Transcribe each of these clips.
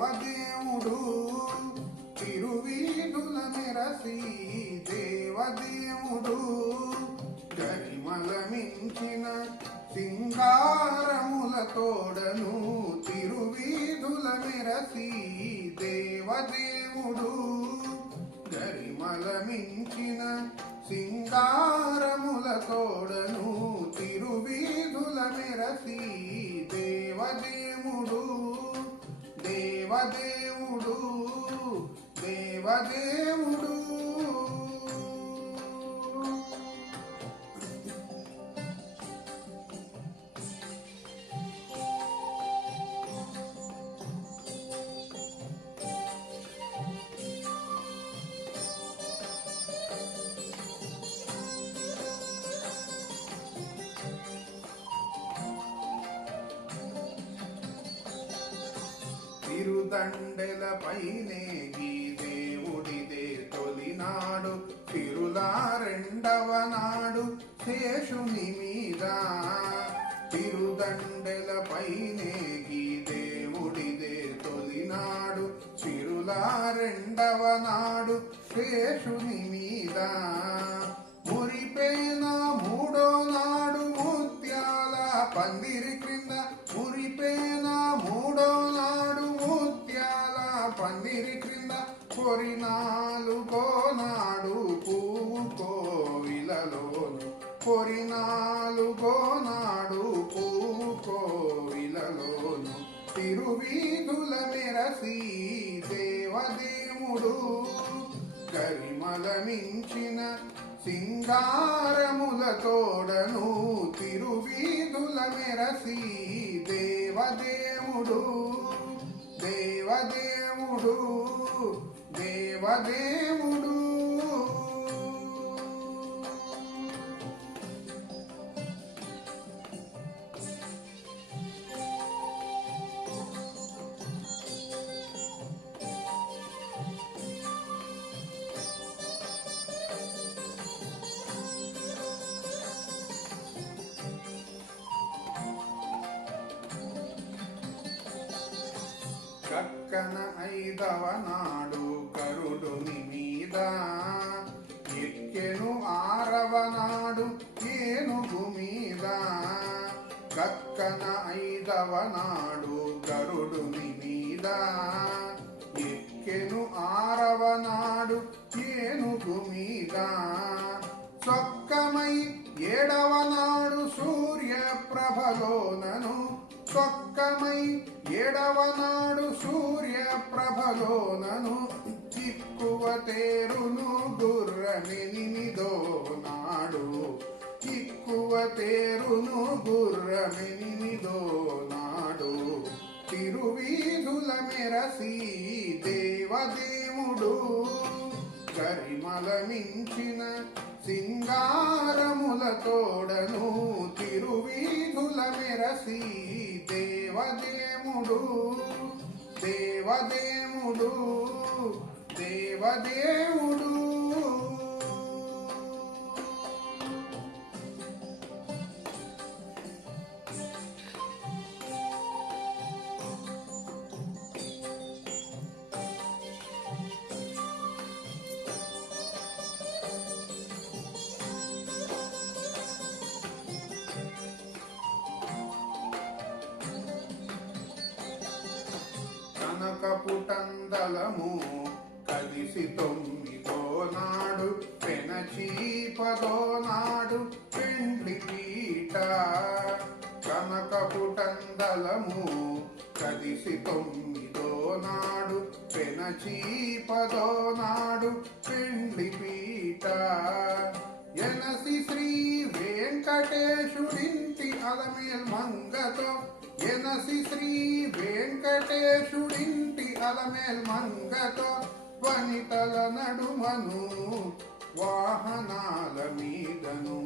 దేవదేవుడు తిరువీధుల మెరసి దేవదేవుడు గరిమల మించిన సింగారముల తోడను తిరువీధుల మెరసి దేవదేవుడు గరిమల మించిన సింగారముల తోడను తిరువీధుల మెరసి దేవదేవుడు దేవదేవుడు దేవదేవుడు తిరుదండెల పైనే ఈ దేవుడిదే తొలినాడు తిరులా రెండవ నాడు శేషుని మీద తిరుదండెల పైనే ఈ దేవుడిదే తొలినాడు తిరులా రెండవ నాడు శేషుని మీద మురిపేన మూడో నాడు ముత్యాల పందిరి క్రింద మురిపేన మూడో నాడు ముత్యాల పందిరి క్రింద పొరినాలుగో నాడు పువ్వు కోవిలలోను పొరినాలుగో నాడు పువ్వు కోవిలలోను తిరువీధుల మెరసి దేవదేవుడు గరిమల మించిన సింగారముల తోడను తిరువీధుల మెరసి దేవదేవుడు దేవదేవుడు దేవదేవుడు కక్కన ఐదవ నాడు కరుడుని మీద ఎక్కెను ఆరవ నాడు ఏనుగు మీద కక్కన ఐదవ నాడు గరుడుని మీద ఎక్కెను ఆరవ నాడు ఏనుగు మీద చొక్కమై ఏడవ నాడు సూర్య ప్రభలోనను చొక్కమై ఏడవ నాడు సూర్య ప్రభలోనను చిక్కువ తేరును గుర్రమెనిమిదో నాడు చిక్కువ తేరును గుర్రమెనిమిదో నాడు తిరువీధుల మెరసి దేవదేవుడు గరిమల మించిన సింగారముల తోడను తిరువీధుల మెరసి దేవదేవుడు దేవదేవుడు దేవదేవుడు కనకపుటందలము కలిసి తొమ్మిదో నాడు పెనచీపదో నాడు పెండ్లి పీట కనకపుటందలము కలిసి తొమ్మిదో నాడు పెనచీపదో నాడు పెండ్లి పీట ఎనసి శ్రీ వెంకటేశుడింటి అలమేల్ మంగతో ఎనసి శ్రీ వెంకటేశుడింటి అలమేల్ మంగతో వనితల నడుమను వాహనాల మీదను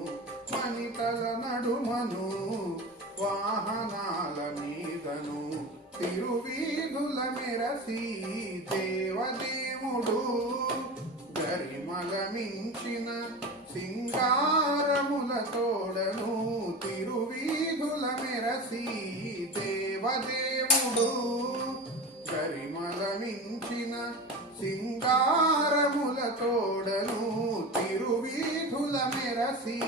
వనితల నడుమను వాహనాల మీదను తిరువీధుల మెరసి దేవదేవుడు గరిమల మించిన సింగారముల తోడను తిరువీధుల మెరసి దేవదేవుడు గరిమల మెరసి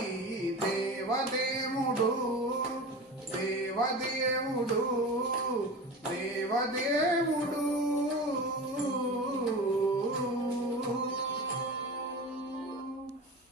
దేవదేవుడు దేవదేవుడు దేవదేవుడు